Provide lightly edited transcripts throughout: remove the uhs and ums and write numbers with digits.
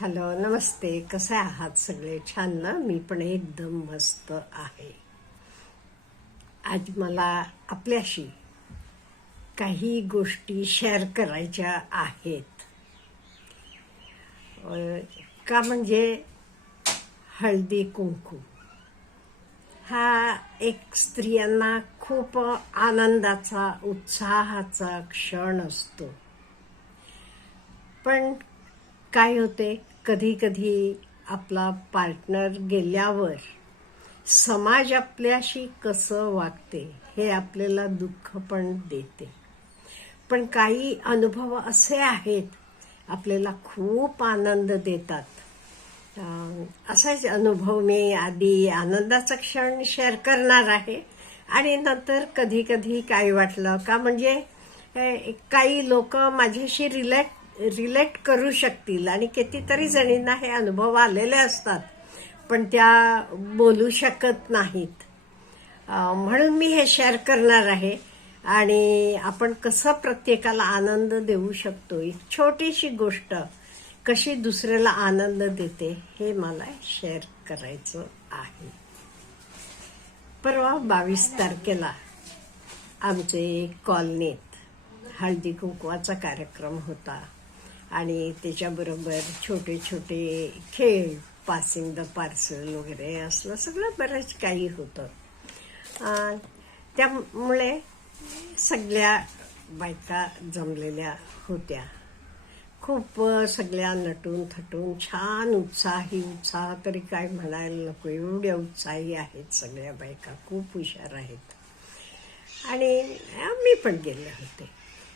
Hello, नमस्ते. कसे आहात सगळे? छान ना? मी पण एकदम मस्त आहे. आज मला आपल्याशी काही गोष्टी शेअर करायच्या आहेत. का म्हणजे हळदी कुंकू हा एक स्त्रियांना खूप आनंदाचा, उत्साहाचा क्षण असतो. पण काय होते, कधी कधी आपला पार्टनर गेल्यावर समाज आपल्याशी कसं वागते हे आपल्याला दुःख पण देते. पण काही अनुभव असे आहेत आपल्याला खूप आनंद देतात. असाच अनुभव मी आधी आनंदाचा क्षण शेअर करणार आहे आणि नंतर कधी कधी काय वाटलं का म्हणजे काही लोक माझ्याशी रिलेट करू शकतील आणि कितीतरी जणींना हे अनुभव आलेले असतात पण त्या बोलू शकत नाहीत. म्हणून मी हे शेअर करणार आहे आणि आपण कसं प्रत्येकाला आनंद देऊ शकतो, एक छोटीशी गोष्ट कशी दुसऱ्याला आनंद देते हे मला शेअर करायचं आहे. परवा 22 तारखेला आमचे कॉलनीत हळदी कुंकवाचा कार्यक्रम होता आणि त्याच्याबरोबर छोटे छोटे खेळ, पासिंग द पार्सल वगैरे असलं सगळं बरंच काही होतं. त्यामुळे सगळ्या बायका जमलेल्या होत्या. खूप सगळ्या नटून थटून छान उत्साह तरी काय म्हणायला नको, एवढ्या उत्साही आहेत सगळ्या बायका, खूप हुशार आहेत. आणि मी पण गेले होते.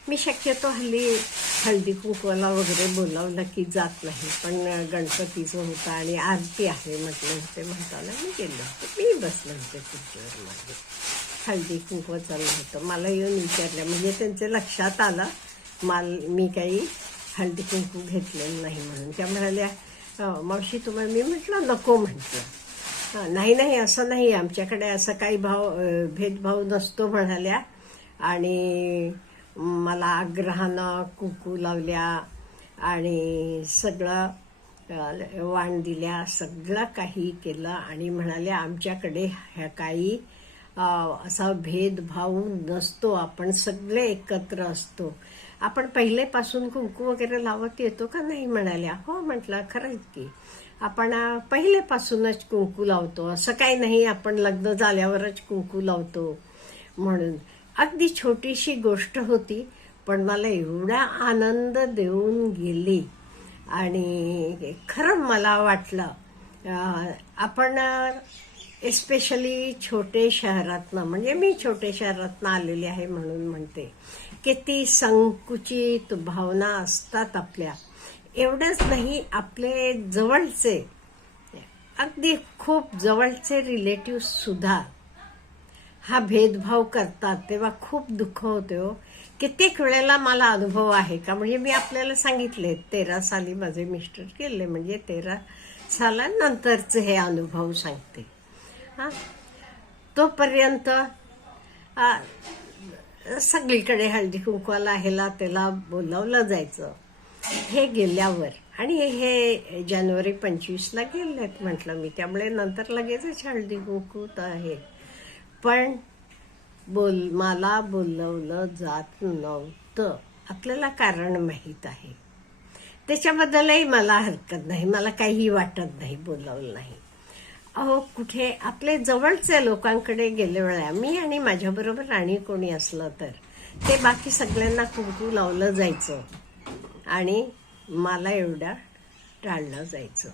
मी शक्यतो हळदी कुंकवाला वगैरे बोलावलं की जात नाही, पण गणपतीचं होतं आणि आरती आहे म्हटलं होते म्हणताना मी गेले होते. मी बसले होते खुर्चीवर, मागे हळदी कुंकव चाललं होतं. मला येऊन विचारलं, म्हणजे त्यांच्या लक्षात आलं मी काही हळदी कुंकू घेतलेलं नाही म्हणून. त्या म्हणाल्या, मावशी तुम्हाला, मी म्हटलं नको. म्हटलं नाही असं नाही, आमच्याकडे असं काही भेदभाव नसतो म्हणाल्या. आणि मला आग्रहानं कुंकू लावल्या आणि सगळं वाण दिल्या, सगळं काही केलं आणि म्हणाल्या आमच्याकडे ह्या काही असा भेदभाव नसतो, आपण सगळे एकत्र असतो. आपण पहिलेपासून कुंकू वगैरे लावत येतो का नाही? म्हणाल्या. हो म्हटलं, खरंच की आपण पहिलेपासूनच कुंकू लावतो, असं काही नाही आपण लग्न झाल्यावरच कुंकू लावतो म्हणून. अगदी छोटीशी गोष्ट होती पण मला एवढा आनंद देऊन गेली आणि खरं मला वाटलं आपण एस्पेशली छोटे शहरातनं, म्हणजे मी छोटे शहरातनं आलेली आहे म्हणून म्हणते, किती संकुचित भावना असतात आपल्या. एवढंच नाही, आपले जवळचे, अगदी खूप जवळचे रिलेटिव्ह सुद्धा हा भेदभाव करतात, तेव्हा खूप दुःख होते हो. कित्येक वेळेला मला अनुभव आहे का, म्हणजे मी आपल्याला सांगितले 13 साली माझे मिस्टर गेले, म्हणजे 13 सालानंतरचे हे अनुभव सांगते. तोपर्यंत सगळीकडे हळदी कुंकवाला ह्याला त्याला बोलावलं जायचं. हे गेल्यावर, आणि हे जानेवारी 25ला गेलेत म्हटलं मी, त्यामुळे नंतर लगेचच हळदी कुंकू आहे. पण मला बोलवलं जात नव्हतं. आपल्याला कारण माहीत आहे, त्याच्याबद्दलही मला हरकत नाही, मला काही वाटत नाही, बोलावलं नाही. अहो, कुठे आपले जवळचे लोकांकडे गेले वेळा मी आणि माझ्याबरोबर आणि कोणी असलं तर ते बाकी सगळ्यांना कुंकू लावलं जायचं आणि मला एवढा टाळलं जायचं.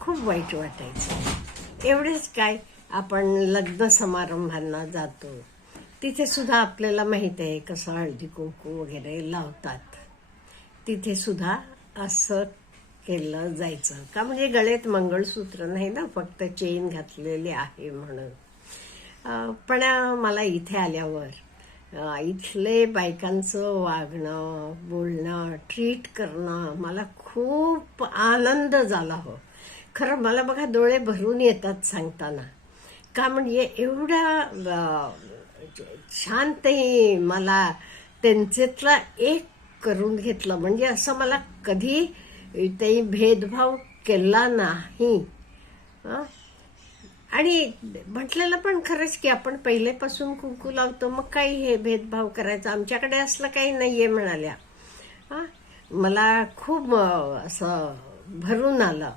खूप वाईट वाटायचं. एवढेच काय, आपण लग्न समारंभांना जातो, तिथे सुद्धा आपल्याला माहित आहे कसं हळदी कुंकू वगैरे लावतात. तिथे सुद्धा असं केलं जायचं का, म्हणजे गळ्यात मंगळसूत्र नाही ना, फक्त चेन घातलेली आहे म्हणून. पण मला इथे आल्यावर इथले बायकांचं वागणं, बोलणं, ट्रीट करणं मला खूप आनंद झाला हो. खरं मला बघा डोळे भरून येतात सांगताना, का म्हणजे एवढा छान ते मला त्यांच्यातला एक करून घेतलं. म्हणजे असं मला कधी ते भेदभाव केला नाही. आणि म्हटलेलं पण खरंच की आपण पहिलेपासून कुंकू लावतो, मग काही हे भेदभाव करायचा, आमच्याकडे असलं काही नाहीये म्हणाल्या. मला खूप असं भरून आलं.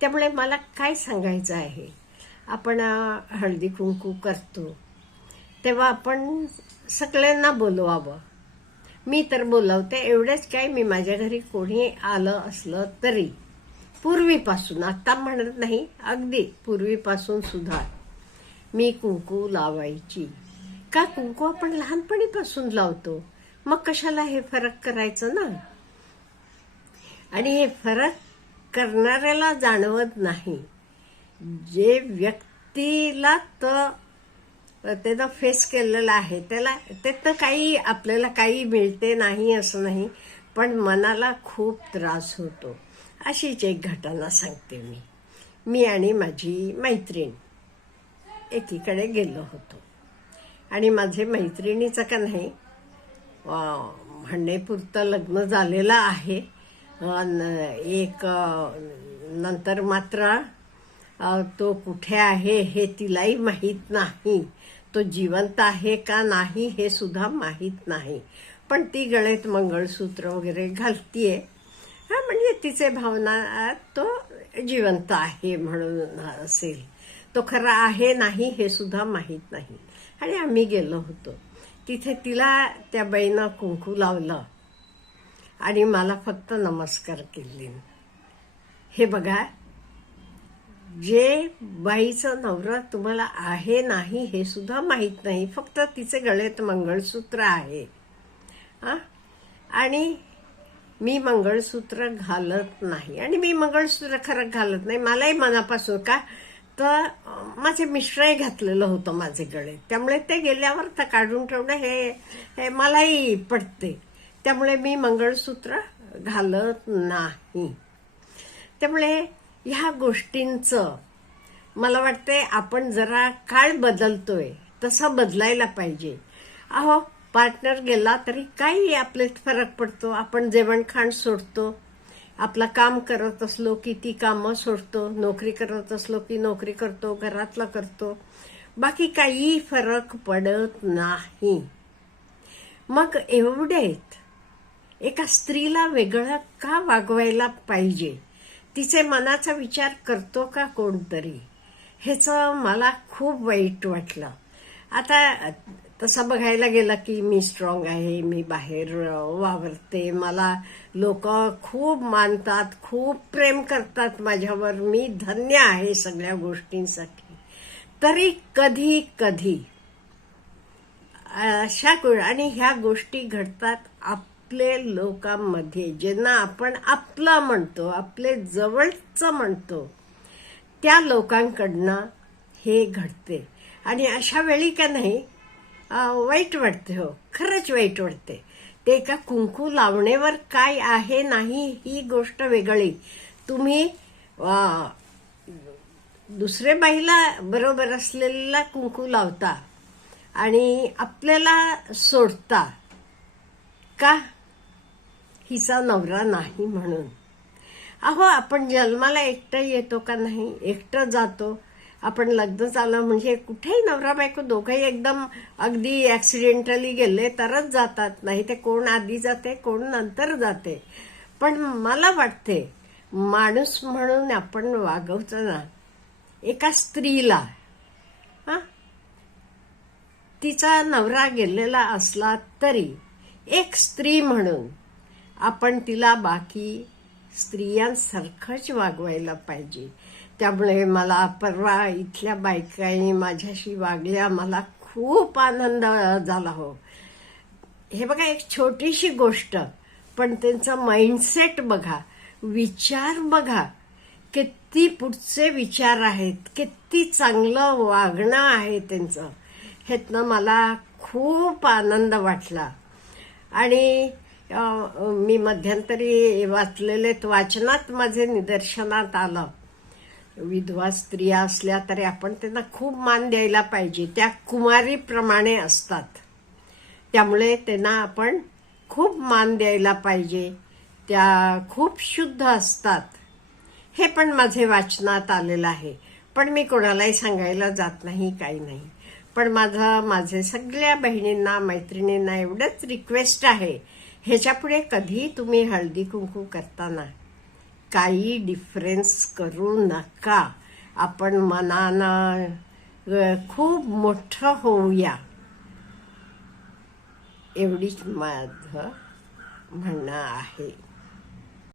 त्यामुळे मला काय सांगायचं आहे, आपण हळदी कुंकू करतो तेव्हा आपण सगळ्यांना बोलवावं. मी तर बोलवते. एवढंच काय, मी माझ्या घरी कोणी आलं असलं तरी पूर्वीपासून, आता म्हणत नाही, अगदी पूर्वीपासून सुद्धा मी कुंकू लावायची. का, कुंकू आपण लहानपणीपासून लावतो, मग कशाला हे फरक करायचं ना. आणि हे फरक करणाऱ्याला जाणवत नाही. जे व्यक्तीला त्यानं फेस केलेलं आहे त्याला त्यातनं काही आपल्याला काही मिळते नाही असं नाही, पण मनाला खूप त्रास होतो. अशीच एक घटना सांगते. मी आणि माझी मैत्रीण एकीकडे गेलो होतो. आणि माझे मैत्रिणीचं का नाही म्हणणेपुरतं लग्न झालेलं आहे. एक नंतर मात्र तो कुठे आहे हे तिलाही माहीत नाही. तो जिवंत आहे का नाही हे सुद्धा माहीत नाही. पण ती गळ्यात मंगळसूत्र वगैरे घालतीये. म्हणजे तिचे भावना तो जिवंत आहे म्हणून असेल. तो खरा आहे नाही हे सुद्धा माहीत नाही. आणि आम्ही गेलो होतो तिथे. तिला त्या बाईनं कुंकू लावलं आणि मला फक्त नमस्कार केले. हे बघा, जे बाईचं नवरा तुम्हाला आहे नाही हे सुद्धा माहीत नाही, फक्त तिचे गळ्यात मंगळसूत्र आहे. आणि मी मंगळसूत्र घालत नाही. आणि मी मंगळसूत्र खरं घालत नाही, मलाही मनापासून. का तर माझे मिस्टरही घातलेलं होतं माझे गळे, त्यामुळे ते गेल्यावर तर काढून ठेवणं हे मलाही पटते. त्यामुळे मी मंगळसूत्र घालत नाही. त्यामुळे ह्या गोष्टींचं मला वाटते आपण जरा काळ बदलतोय तसं बदलायला पाहिजे. अहो, पार्टनर गेला तरी काही आपले फरक पडतो. आपण जेवण खाण सोडतो, आपलं काम करत असलो की ती कामं सोडतो, नोकरी करत असलो की नोकरी करतो, घरातलं करतो, बाकी काही फरक पडत नाही. मग एवढेत एका स्त्रीला वेगळं का वागवायला पाहिजे? तिचे मनाचा विचार करतो का कोणतरी? ह्याचं मला खूप वाईट वाटलं. आता तसं बघायला गेलं की मी स्ट्रॉंग आहे, मी बाहेर वावरते, मला लोक खूप मानतात, खूप प्रेम करतात माझ्यावर, मी धन्य आहे सगळ्या गोष्टींसाठी. तरी कधी कधी अशा आणि ह्या गोष्टी घडतात आपले लोकांमध्ये, ज्यांना आपण आपलं म्हणतो, आपले जवळचं म्हणतो, त्या लोकांकडनं हे घडते. आणि अशा वेळी का नाही वाईट वाटते. हो, खरंच वाईट वाटते. ते का कुंकू लावण्यावर काय आहे नाही ही गोष्ट वेगळी. तुम्ही दुसरे बाईला बरोबर असलेला कुंकू लावता आणि आपल्याला सोडता का? हिचा नवरा नाही म्हणून. अहो, आपण जन्माला एकटं येतो का नाही, एकटं जातो. आपण लग्न झालं म्हणजे कुठेही नवरा बायको दोघंही एकदम अगदी ऍक्सिडेंटली गेले तरच जातात, नाही ते कोण आधी जाते कोण नंतर जाते. पण मला वाटते माणूस म्हणून आपण वागवतो ना एका स्त्रीला, तिचा नवरा गेलेला असला तरी एक स्त्री म्हणून आपण तिला बाकी स्त्रियांसारखंच वागवायला पाहिजे. त्यामुळे मला परवा इथल्या बायकांनी माझ्याशी वागल्या, मला खूप आनंद झाला. हो, हे बघा, एक छोटीशी गोष्ट, पण त्यांचा माइंडसेट बघा, विचार बघा, किती पुढचे विचार आहेत, किती चांगलं वागणं आहे त्यांचं. ह्यातनं मला खूप आनंद वाटला. आणि मी मध्यंतरी वाचलेले वाचनात माझे निदर्शनात आलं, विधवा स्त्रिया असल्या तरी आपण त्यांना खूप मान द्यायला पाहिजे. त्या कुमारीप्रमाणे असतात, त्यामुळे त्यांना आपण खूप मान द्यायला पाहिजे. त्या खूप शुद्ध असतात, हे पण माझे वाचनात आलेलं आहे. पण मी कोणालाही सांगायला जात नाही, काही नाही. पण माझे सगळ्या बहिणींना, मैत्रिणींना एवढंच रिक्वेस्ट आहे, ह्याच्यापुढे कधी तुम्ही हळदी कुंकू करताना काही डिफरन्स करू नका. आपण मनानं खूप मोठं होऊया, एवढीच माझं म्हणणं आहे.